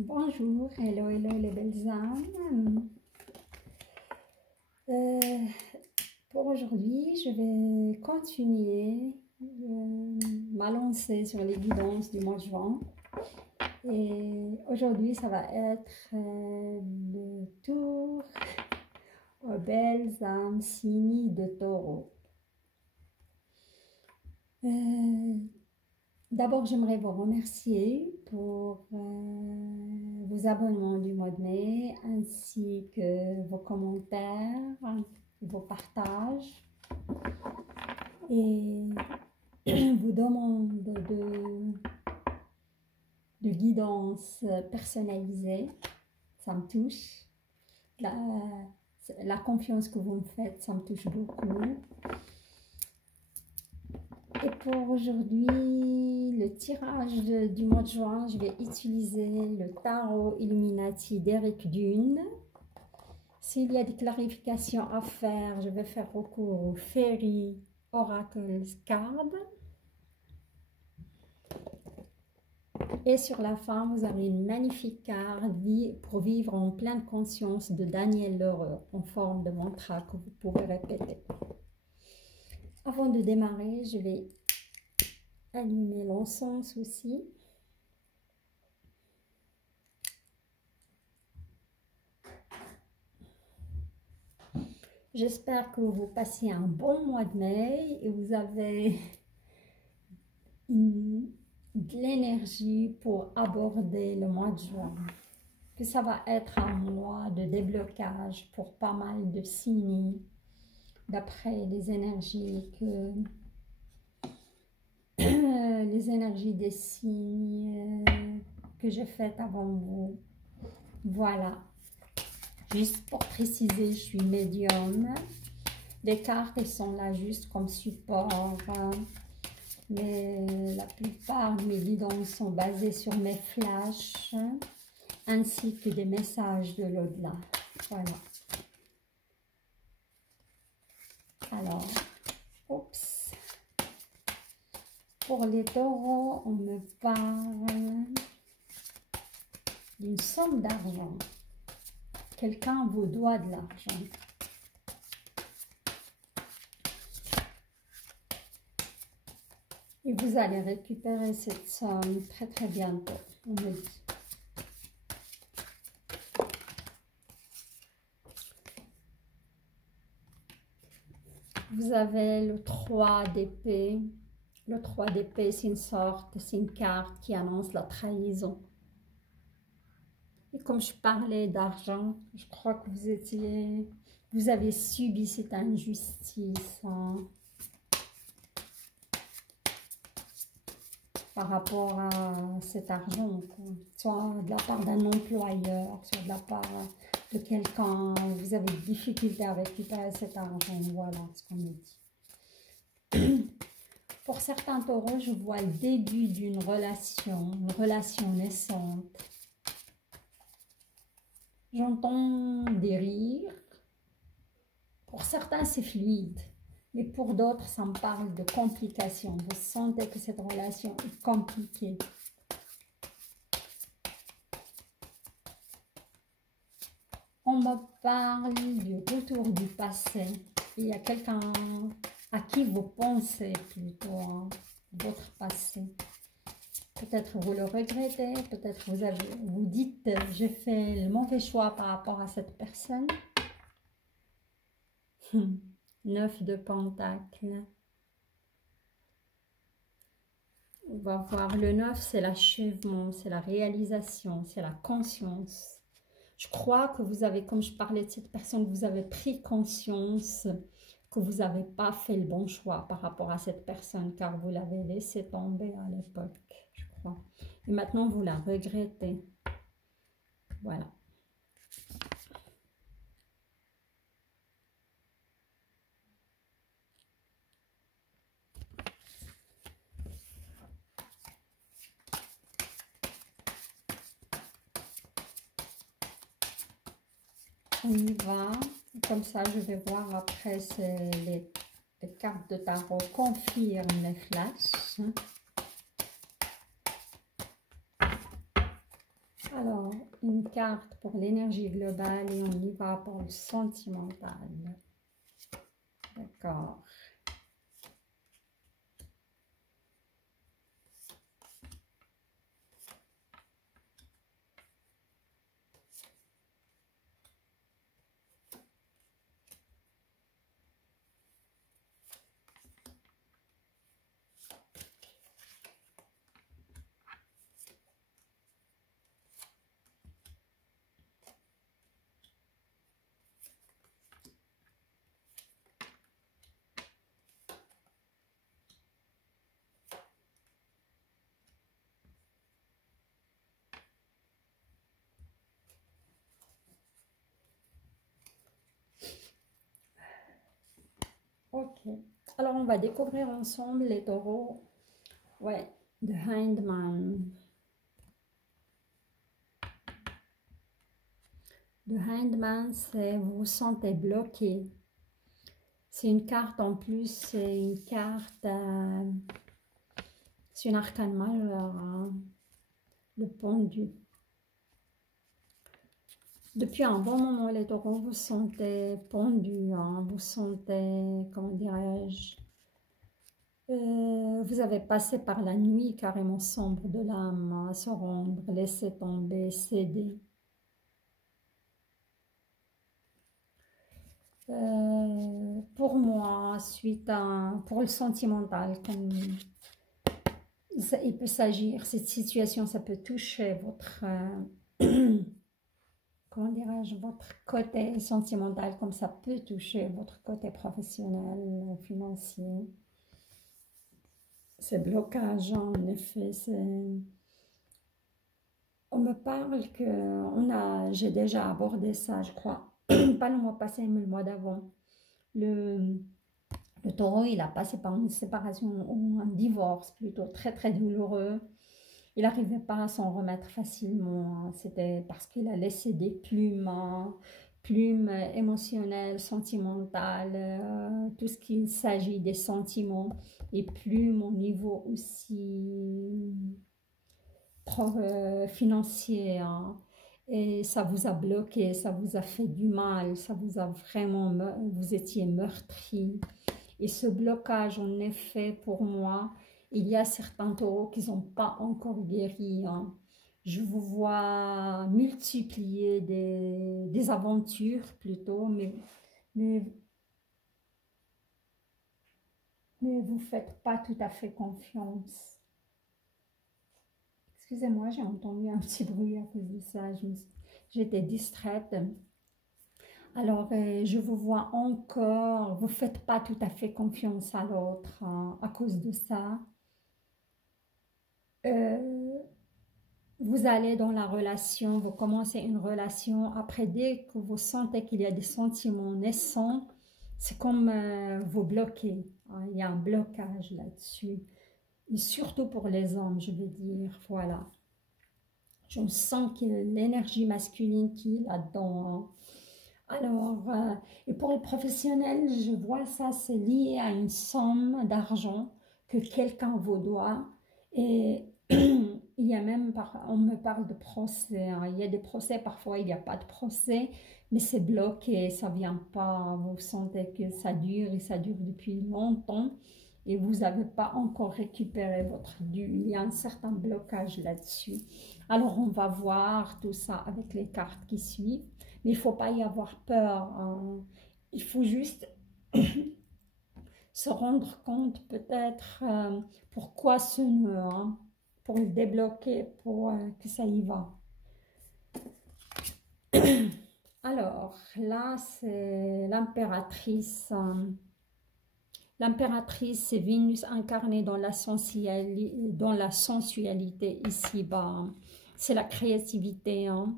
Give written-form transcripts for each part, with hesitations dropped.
Bonjour, hello, hello les belles âmes. Pour aujourd'hui, je vais continuer ma lancée sur les guidances du mois de juin. Et aujourd'hui, ça va être le tour aux belles âmes signes de taureau. D'abord, j'aimerais vous remercier pour vos abonnements du mois de mai, ainsi que vos commentaires, vos partages. Et vous demande de guidance personnalisée. Ça me touche. La confiance que vous me faites, ça me touche beaucoup. Et pour aujourd'hui, le tirage du mois de juin, je vais utiliser le tarot Illuminati d'Eric Dune. S'il y a des clarifications à faire, je vais faire recours au Fairy Oracle Card. Et sur la fin, vous avez une magnifique carte pour vivre en pleine conscience de Daniel Leroux en forme de mantra que vous pouvez répéter. Avant de démarrer, je vais allumer l'encens aussi. J'espère que vous passez un bon mois de mai et vous avez de l'énergie pour aborder le mois de juin. Que ça va être un mois de déblocage pour pas mal de signes, d'après les énergies des signes que j'ai faites avant vous. Voilà. Juste pour préciser, je suis médium. Les cartes, elles sont là juste comme support. Mais la plupart de mes guidances sont basées sur mes flashs, ainsi que des messages de l'au-delà. Voilà. Alors, oups. Pour les taureaux, on me parle d'une somme d'argent. Quelqu'un vous doit de l'argent. Et vous allez récupérer cette somme très très bientôt, on me dit. Vous avez le 3 d'épée. Le 3 d'épée, c'est une carte qui annonce la trahison. Et comme je parlais d'argent, je crois que vous avez subi cette injustice par rapport à cet argent, quoi. Soit de la part d'un employeur, soit de la part de quelqu'un, vous avez des difficultés à récupérer cet argent, voilà ce qu'on me dit. Pour certains taureaux, je vois le début d'une relation, une relation naissante. J'entends des rires. Pour certains, c'est fluide. Mais pour d'autres, ça me parle de complications. Vous sentez que cette relation est compliquée. On me parle du retour du passé. Il y a quelqu'un à qui vous pensez plutôt, hein, votre passé. Peut-être vous le regrettez, peut-être vous dites j'ai fait le mauvais choix par rapport à cette personne. 9 de pentacles. On va voir le 9, c'est l'achèvement, c'est la réalisation, c'est la conscience. Je crois que vous avez, comme je parlais de cette personne, vous avez pris conscience que vous n'avez pas fait le bon choix par rapport à cette personne, car vous l'avez laissé tomber à l'époque, je crois. Et maintenant, vous la regrettez. Voilà. On y va. Comme ça, je vais voir après les cartes de tarot confirment les flashs. Alors, une carte pour l'énergie globale et on y va pour le sentimental. D'accord. Ok. Alors, on va découvrir ensemble les taureaux. Ouais, The Hangman. The Hangman, c'est vous vous sentez bloqué. C'est une carte en plus, c'est une carte, c'est une arcane majeure, hein, le pendu. Depuis un bon moment, les taureaux, vous sentez pendu, hein, vous sentez, comment dirais-je, vous avez passé par la nuit carrément sombre de l'âme, à se rendre, laisser tomber, céder. Pour moi, pour le sentimental, comme il peut s'agir, cette situation, ça peut toucher votre, comment dirais-je, votre côté sentimental, comme ça peut toucher votre côté professionnel ou financier. Ces blocages, en effet, on me parle que j'ai déjà abordé ça, je crois, pas le mois passé, mais le mois d'avant. Le taureau, il a passé par une séparation ou un divorce plutôt très très douloureux. Il n'arrivait pas à s'en remettre facilement. C'était parce qu'il a laissé des plumes émotionnelles, sentimentales, tout ce qu'il s'agit des sentiments et plumes au niveau aussi financier. Hein. Et ça vous a bloqué, ça vous a fait du mal, ça vous a vraiment, vous étiez meurtri. Et ce blocage, en effet, pour moi, il y a certains taureaux qui n'ont pas encore guéri. Hein. Je vous vois multiplier des aventures plutôt, mais vous ne faites pas tout à fait confiance. Excusez-moi, j'ai entendu un petit bruit à cause de ça. J'étais distraite. Alors, je vous vois encore, vous ne faites pas tout à fait confiance à l'autre hein, à cause de ça. Vous allez dans la relation, vous commencez une relation. Après, dès que vous sentez qu'il y a des sentiments naissants, c'est comme vous bloquez. Hein, il y a un blocage là-dessus. Et surtout pour les hommes, je veux dire, voilà. Je sens qu'il y a l'énergie masculine qui est là-dedans. Hein. Alors, et pour les professionnels, je vois ça, c'est lié à une somme d'argent que quelqu'un vous doit. Et il y a même, on me parle de procès. Hein. Il y a des procès, parfois il n'y a pas de procès, mais c'est bloqué, ça ne vient pas. Vous sentez que ça dure et ça dure depuis longtemps et vous n'avez pas encore récupéré votre dû. Il y a un certain blocage là-dessus. Alors, on va voir tout ça avec les cartes qui suivent. Mais il ne faut pas y avoir peur. Hein. Il faut juste se rendre compte peut-être pourquoi ce nœud, hein, pour le débloquer, pour que ça y va. Alors, là, c'est l'impératrice. L'impératrice, c'est Vénus incarnée dans la sensualité ici-bas. C'est la créativité, hein.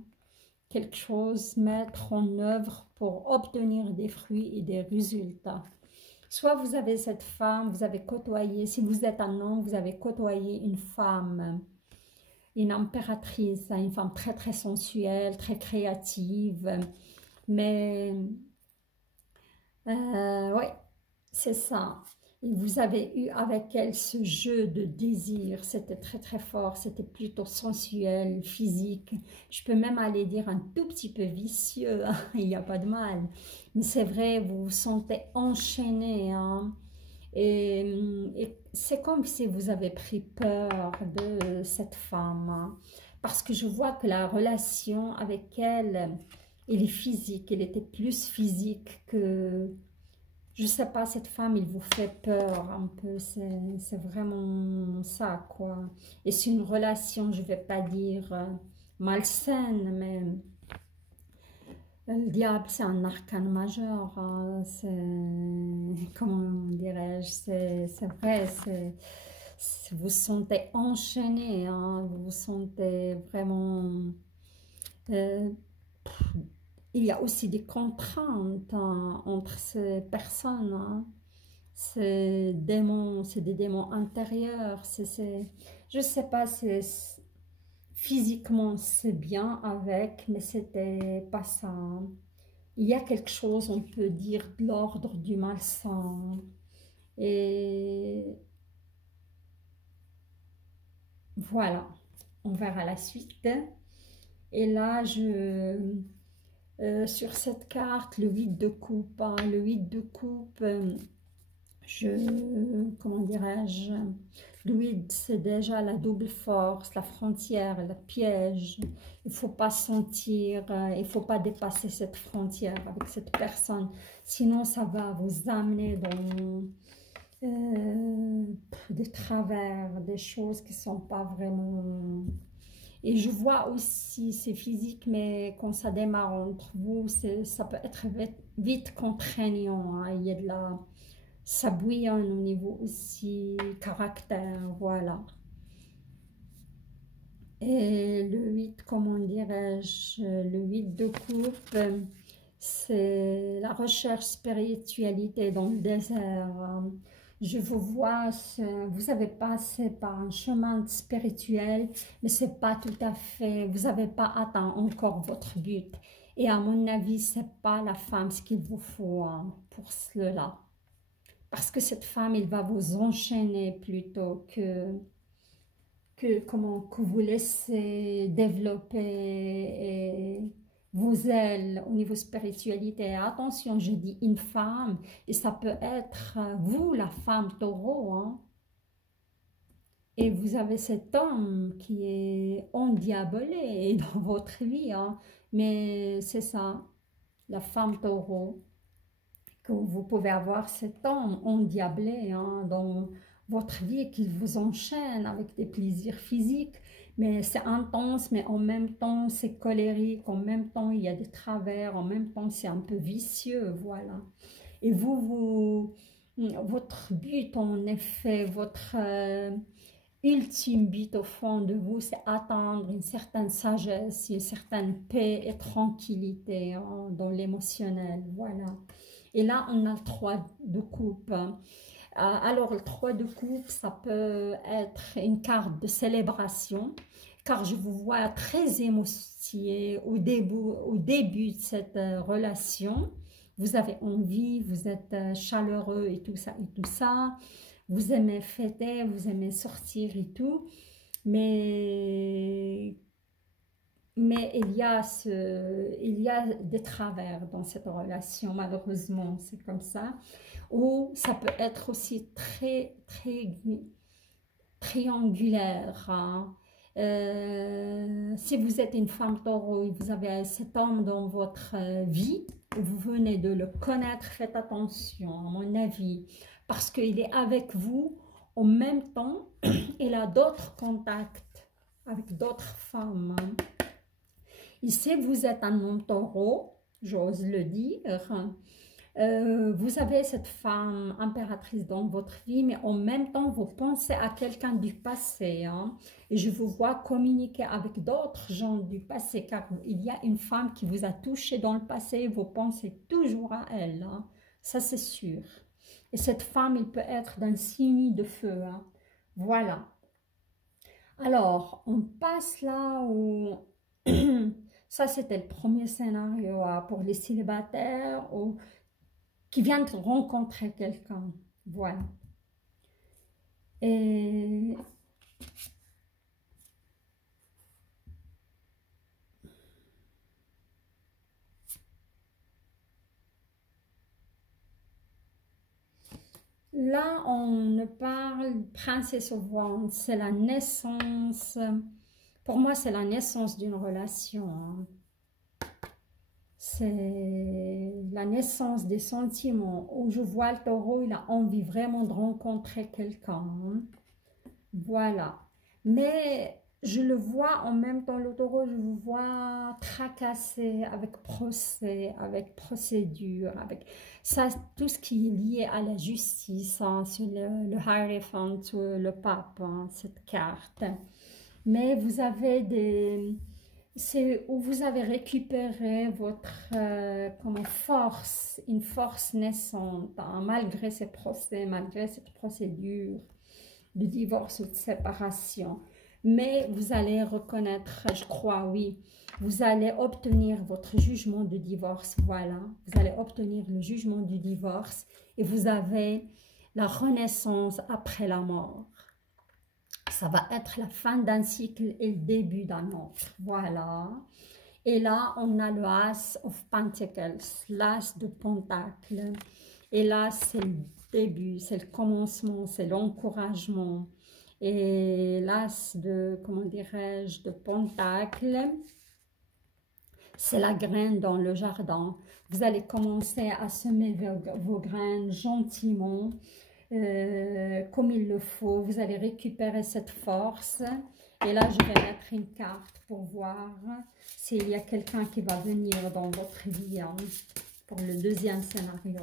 Quelque chose, mettre en œuvre pour obtenir des fruits et des résultats. Soit vous avez cette femme, vous avez côtoyé, si vous êtes un homme, vous avez côtoyé une femme, une impératrice, une femme très très sensuelle, très créative, mais ouais, c'est ça. Et vous avez eu avec elle ce jeu de désir, c'était très très fort, c'était plutôt sensuel, physique. Je peux même aller dire un tout petit peu vicieux, hein, il n'y a pas de mal. Mais c'est vrai, vous vous sentez enchaîné, hein. Et c'est comme si vous avez pris peur de cette femme, hein. Parce que je vois que la relation avec elle, elle est physique, elle était plus physique que je sais pas, cette femme, il vous fait peur un peu, c'est vraiment ça, quoi. Et c'est une relation, je vais pas dire malsaine, mais le diable, c'est un arcane majeur, hein, c'est, comment dirais-je, c'est vrai, vous vous sentez enchaîné, hein, vous vous sentez vraiment... euh, il y a aussi des contraintes, hein, entre ces personnes, hein. C'est des démons intérieurs. Je sais pas, physiquement c'est bien avec, mais c'était pas ça. Il y a quelque chose, on peut dire, de l'ordre du malsain. Et voilà, on verra la suite. Et là, sur cette carte, le 8 de coupe, hein, le 8 de coupe, comment dirais-je, le 8, c'est déjà la double force, la frontière, le piège. Il ne faut pas sentir, il ne faut pas dépasser cette frontière avec cette personne. Sinon, ça va vous amener dans des travers, des choses qui ne sont pas vraiment... Et je vois aussi, c'est physique, mais quand ça démarre entre vous, ça peut être vite contraignant, hein. Il y a de la... Ça bouillonne au niveau aussi caractère, voilà. Et le 8, comment dirais-je, le 8 de coupe, c'est la recherche spiritualité dans le désert. Je vous vois, vous avez passé par un chemin spirituel, mais c'est pas tout à fait, vous n'avez pas atteint encore votre but. Et à mon avis, c'est pas la femme ce qu'il vous faut, hein, pour cela. Parce que cette femme, il va vous enchaîner plutôt que vous laissez développer et vos ailes au niveau spiritualité. Attention, je dis une femme, et ça peut être vous, la femme taureau, hein. Et vous avez cet homme qui est endiabolé dans votre vie, hein. Mais c'est ça, la femme taureau. Que vous pouvez avoir cet homme endiablé, hein, dans votre vie qui vous enchaîne avec des plaisirs physiques, mais c'est intense, mais en même temps c'est colérique, en même temps il y a des travers, en même temps c'est un peu vicieux, voilà. Et votre but en effet, votre ultime but au fond de vous, c'est atteindre une certaine sagesse, une certaine paix et tranquillité, hein, dans l'émotionnel, voilà. Et là, on a le 3 de coupe. Alors, le 3 de coupe, ça peut être une carte de célébration, car je vous vois très émoustillé au début de cette relation. Vous avez envie, vous êtes chaleureux et tout ça, et tout ça. Vous aimez fêter, vous aimez sortir et tout. Mais il y a des travers dans cette relation, malheureusement, c'est comme ça. Ou ça peut être aussi très, très triangulaire, hein. Si vous êtes une femme taureau et vous avez cet homme dans votre vie, vous venez de le connaître, faites attention, à mon avis, parce qu'il est avec vous en même temps, il a d'autres contacts avec d'autres femmes. Ici, vous êtes un homme taureau, j'ose le dire. Vous avez cette femme impératrice dans votre vie, mais en même temps, vous pensez à quelqu'un du passé, hein. Et je vous vois communiquer avec d'autres gens du passé, car il y a une femme qui vous a touché dans le passé, vous pensez toujours à elle, hein. Ça, c'est sûr. Et cette femme, il peut être d'un signe de feu, hein. Voilà. Alors, on passe là où... Ça, c'était le premier scénario pour les célibataires ou qui viennent rencontrer quelqu'un. Voilà. Et là, on parle princesse of Wands, c'est la naissance. Pour moi, c'est la naissance d'une relation. Hein. C'est la naissance des sentiments. Où je vois le taureau, il a envie vraiment de rencontrer quelqu'un. Hein. Voilà. Mais je le vois en même temps, le taureau, je vous vois tracassé avec procès, avec procédure, avec ça, tout ce qui est lié à la justice, hein, sur le Hierophant, le pape, hein, cette carte. Mais vous avez des... C'est où vous avez récupéré votre comme force, une force naissante, hein, malgré ces procès, malgré cette procédure de divorce ou de séparation. Mais vous allez reconnaître, je crois, oui, vous allez obtenir votre jugement de divorce, voilà. Vous allez obtenir le jugement du divorce et vous avez la renaissance après la mort. Ça va être la fin d'un cycle et le début d'un autre, voilà. Et là, on a le As of Pentacles, l'As de Pentacles. Et là, c'est le début, c'est le commencement, c'est l'encouragement. Et l'As de, comment dirais-je, de Pentacles, c'est la graine dans le jardin. Vous allez commencer à semer vos graines gentiment, comme il le faut. Vous allez récupérer cette force. Et là, je vais mettre une carte pour voir s'il y a quelqu'un qui va venir dans votre vie, hein, pour le deuxième scénario.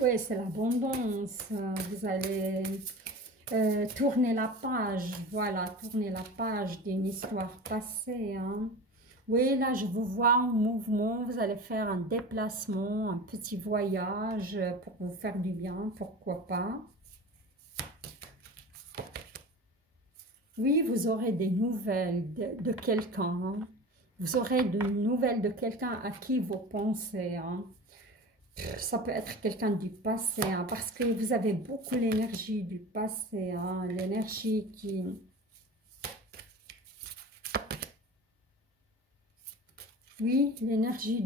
Oui, c'est l'abondance. Vous allez tourner la page. Voilà, tourner la page d'une histoire passée. Hein. Oui, là, je vous vois en mouvement. Vous allez faire un déplacement, un petit voyage pour vous faire du bien. Pourquoi pas? Oui, vous aurez des nouvelles de quelqu'un. Hein. Vous aurez des nouvelles de quelqu'un à qui vous pensez. Hein. Ça peut être quelqu'un du passé, hein, parce que vous avez beaucoup l'énergie du passé, hein, l'énergie qui... Oui, l'énergie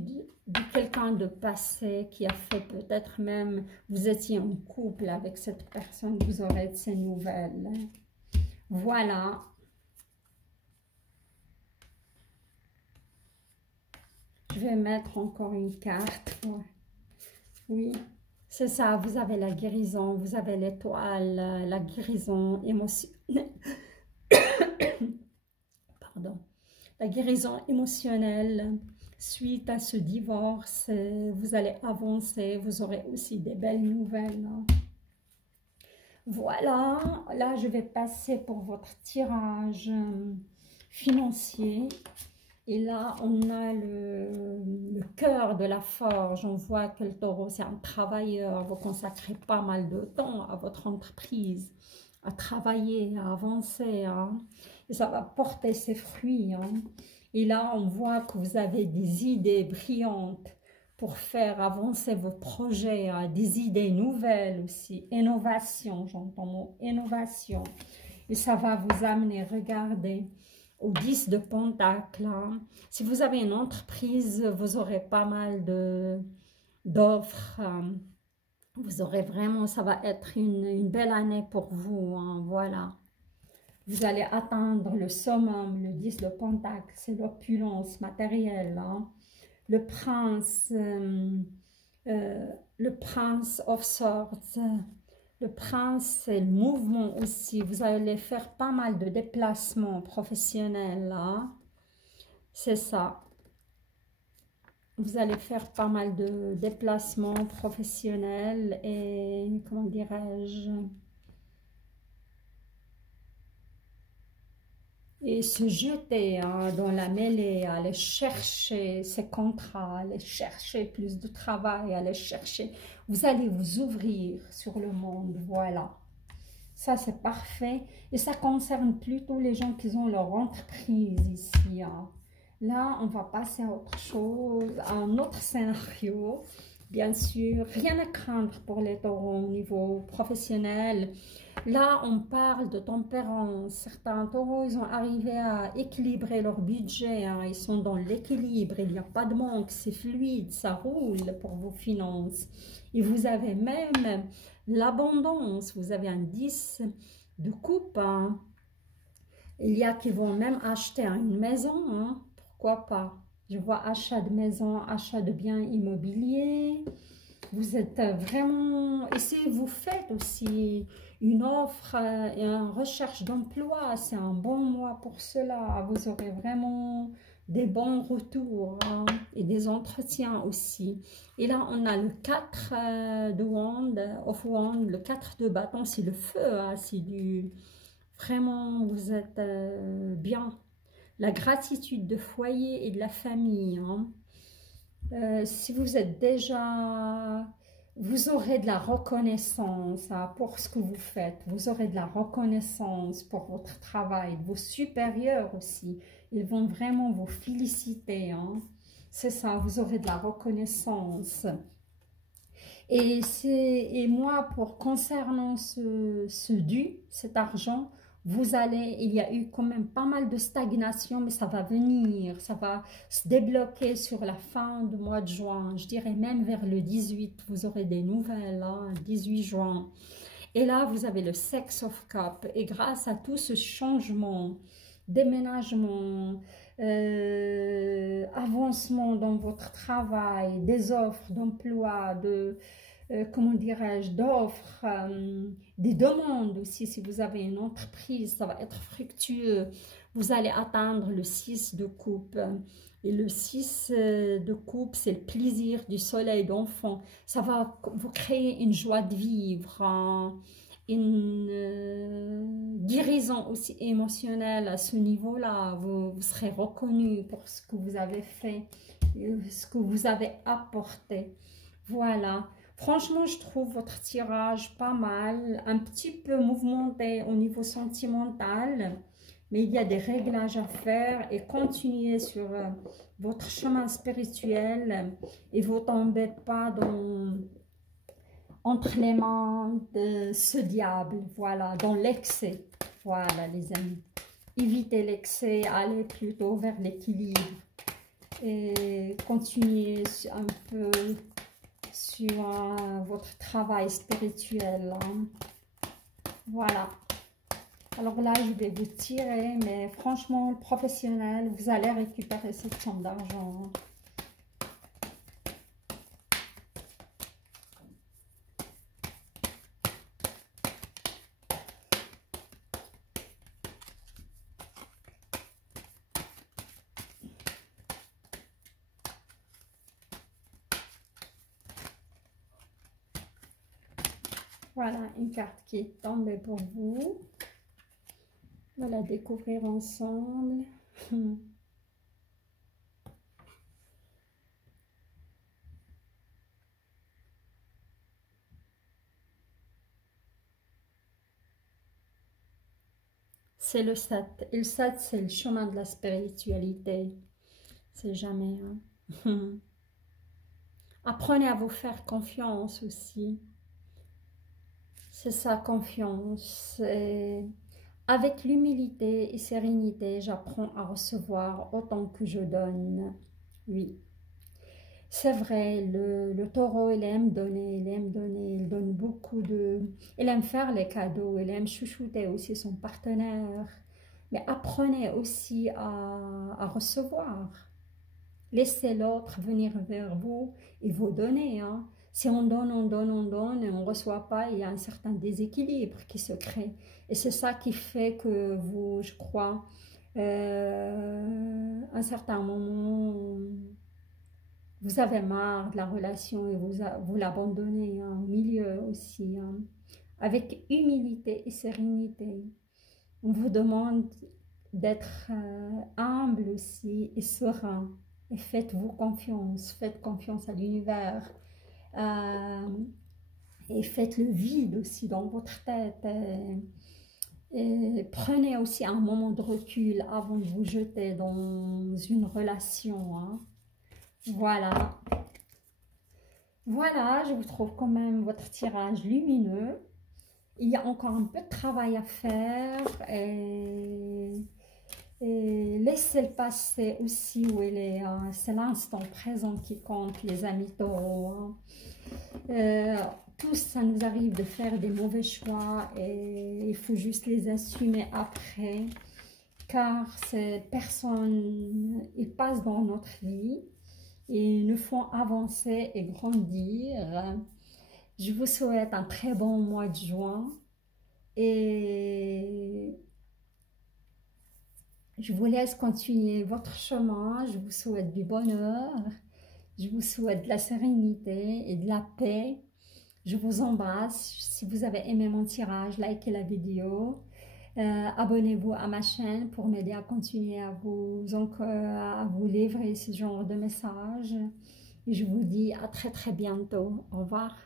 de quelqu'un de passé qui a fait peut-être même, vous étiez en couple avec cette personne, vous aurez de ces nouvelles. Voilà. Je vais mettre encore une carte. Ouais. Oui, c'est ça, vous avez la guérison, vous avez l'étoile, la guérison émotionnelle. Pardon. La guérison émotionnelle suite à ce divorce. Vous allez avancer, vous aurez aussi des belles nouvelles. Voilà, là je vais passer pour votre tirage financier. Et là, on a le cœur de la forge. On voit que le taureau, c'est un travailleur. Vous consacrez pas mal de temps à votre entreprise, à travailler, à avancer. Hein. Et ça va porter ses fruits. Hein. Et là, on voit que vous avez des idées brillantes pour faire avancer vos projets. Hein. Des idées nouvelles aussi. Innovation, j'entends le mot innovation. Et ça va vous amener, regardez, au 10 de Pentacle. Hein. Si vous avez une entreprise, vous aurez pas mal d'offres. Vous aurez vraiment, ça va être une belle année pour vous. Hein, voilà. Vous allez atteindre le summum, le 10 de Pentacle. C'est l'opulence matérielle. Hein. Le prince of Swords. Le prince, c'est le mouvement aussi. Vous allez faire pas mal de déplacements professionnels. Hein. C'est ça. Vous allez faire pas mal de déplacements professionnels et, comment dirais-je, et se jeter hein, dans la mêlée, aller chercher ces contrats, aller chercher plus de travail, aller chercher. Vous allez vous ouvrir sur le monde, voilà. Ça, c'est parfait. Et ça concerne plutôt les gens qui ont leur entreprise ici. Hein. Là, on va passer à autre chose, à un autre scénario. Bien sûr, rien à craindre pour les taureaux au niveau professionnel. Là, on parle de tempérance. Certains taureaux, ils ont arrivé à équilibrer leur budget, hein. Ils sont dans l'équilibre. Il n'y a pas de manque. C'est fluide. Ça roule pour vos finances. Et vous avez même l'abondance. Vous avez un 10 de coupe, hein. Il y a qui vont même acheter une maison, hein. Pourquoi pas? Je vois achat de maison, achat de biens immobiliers. Vous êtes vraiment... Et si vous faites aussi une offre et une recherche d'emploi, c'est un bon mois pour cela. Vous aurez vraiment des bons retours, hein, et des entretiens aussi. Et là, on a le 4 de wand, of wand, le 4 de bâton, c'est le feu, hein, c'est du... Vraiment, vous êtes bien. La gratitude de foyer et de la famille, hein. Si vous êtes déjà, vous aurez de la reconnaissance, hein, pour ce que vous faites. Vous aurez de la reconnaissance pour votre travail. Vos supérieurs aussi, ils vont vraiment vous féliciter, hein. C'est ça, vous aurez de la reconnaissance. Et moi, concernant ce dû, cet argent, il y a eu quand même pas mal de stagnation, mais ça va venir, ça va se débloquer sur la fin du mois de juin. Je dirais même vers le 18, vous aurez des nouvelles, hein, 18 juin. Et là, vous avez le Six of Cups. Et grâce à tout ce changement, déménagement, avancement dans votre travail, des offres d'emploi, comment dirais-je, d'offres, des demandes aussi, si vous avez une entreprise, ça va être fructueux. Vous allez atteindre le 6 de coupe. Et le 6 de coupe, c'est le plaisir du soleil d'enfant. Ça va vous créer une joie de vivre, hein, une guérison aussi émotionnelle à ce niveau-là. Vous serez reconnu pour ce que vous avez fait, ce que vous avez apporté. Voilà. Franchement, je trouve votre tirage pas mal, un petit peu mouvementé au niveau sentimental, mais il y a des réglages à faire et continuez sur votre chemin spirituel et vous ne tombez pas entre les mains de ce diable, voilà, dans l'excès. Voilà, les amis. Évitez l'excès, allez plutôt vers l'équilibre et continuez un peu sur votre travail spirituel, hein. Voilà. Alors là, je vais vous tirer, mais franchement, le professionnel, vous allez récupérer cette somme d'argent. Voilà une carte qui est tombée pour vous. On va la découvrir ensemble. C'est le 7. Et le 7, c'est le chemin de la spiritualité. C'est jamais, hein. Apprenez à vous faire confiance aussi. C'est sa confiance. Avec l'humilité et sérénité, j'apprends à recevoir autant que je donne. Oui. C'est vrai, le taureau, il aime donner, il aime donner, il donne beaucoup de... Il aime faire les cadeaux, il aime chouchouter aussi son partenaire. Mais apprenez aussi à recevoir. Laissez l'autre venir vers vous et vous donner, hein. Si on donne, on donne, on donne et on ne reçoit pas, il y a un certain déséquilibre qui se crée. Et c'est ça qui fait que vous, je crois, à un certain moment, vous avez marre de la relation et vous l'abandonnez, hein, au milieu aussi, hein. Avec humilité et sérénité. On vous demande d'être humble aussi et serein. Et faites-vous confiance, faites confiance à l'univers. Et faites le vide aussi dans votre tête. Et prenez aussi un moment de recul avant de vous jeter dans une relation. Hein. Voilà. Voilà, je vous trouve quand même votre tirage lumineux. Il y a encore un peu de travail à faire et laissez-le passer aussi où il est. Hein. C'est l'instant présent qui compte, les amis taureaux. Hein. Tous, ça nous arrive de faire des mauvais choix et il faut juste les assumer après, car ces personnes, ils passent dans notre vie et nous font avancer et grandir. Je vous souhaite un très bon mois de juin et je vous laisse continuer votre chemin. Je vous souhaite du bonheur, je vous souhaite de la sérénité et de la paix. Je vous embrasse. Si vous avez aimé mon tirage, likez la vidéo. Abonnez-vous à ma chaîne pour m'aider à continuer à vous livrer ce genre de messages. Et je vous dis à très très bientôt. Au revoir.